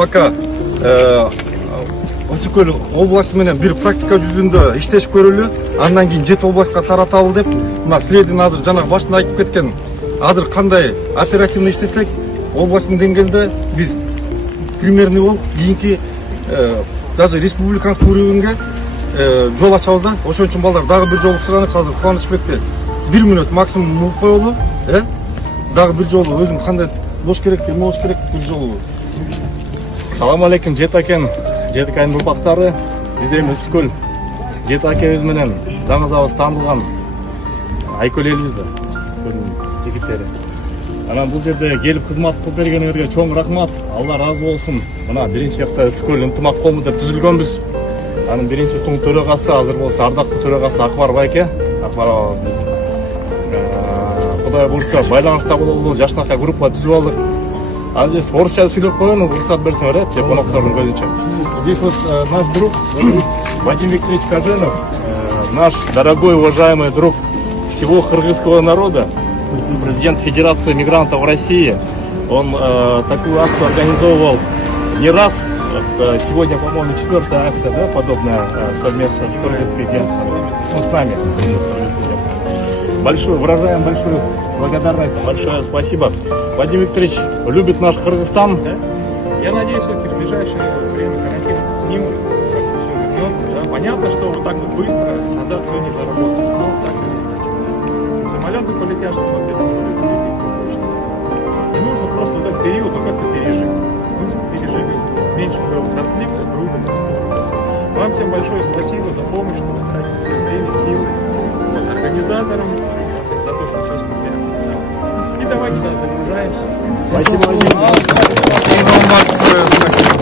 пока Ысыкөл областы менен бир практика жүзүндө иштешип көрөлү. Андан кийин 7 областка таратабыл деп, мына силердин азыр жанагы башында айтып кеткен, азыр кандай оперативно иштесек, областын деңгээлде биз примерный болуп, кийинки даже республиканский уровеньге жол ачабыз да. Ошон үчүн балдар дагы бир жолу сураныч, азыр Кубанычбекте 1 минут максимум угуп коелу, дагы бир жолу өзүң кандай болуш керек, эмне болуш керек бир жолу. Салам алейкум, Жети акен, Жети акенин урпактары. Биз эми Ысыкөл Жети акебиз менен даңазабыз таандылган Айкөл элибиз да, Ысыкөлдүн жигиттери. Анан бул жерде келип кызмат кылып бергениңерге чоң рахмат. Алла разы болсун. Мына биринчи жакта Ысыкөл ынтымак кому деп түзүлгөнбүз. Анын биринчи туң төрагасы азыр болсо ардактуу төрагасы Акбар байке, Акбар абабыз. Кудай буйрса байланышта бололу, жашнакай группа түзүп алдык. Азыр орусча сүйлөп коеюн, уруксат берсеңер, же коноктордун көзүнчө. Здесь вот наш друг Вадим Викторович Каженов, наш дорогой, уважаемый друг всего кыргызского народа, президент Федерации мигрантов России. Он такую акцию организовывал не раз. Сегодня, по-моему, 4-я акция, да, подобная, совместно с кыргызской диаспорой. Ну, с нами. Выражаем большую благодарность, большое спасибо. Вадим Викторович любит наш Кыргызстан. Да? Я надеюсь, все-таки в ближайшее время карантин снимут, как все вернется. Да? Понятно, что вот так вот быстро назад все не заработает, но так или иначе. И самолеты полетят, чтобы где-то полететь побольше. И нужно просто вот этот период, ну, как-то пережить. Мы пережили меньше всего конфликта, грубо споров. Вам всем большое спасибо за помощь, что вы тратите свое время, силы. Вот, организаторам за то, что все смогли. И давайте, да, загружаемся. Спасибо, Вадим. Спасибо.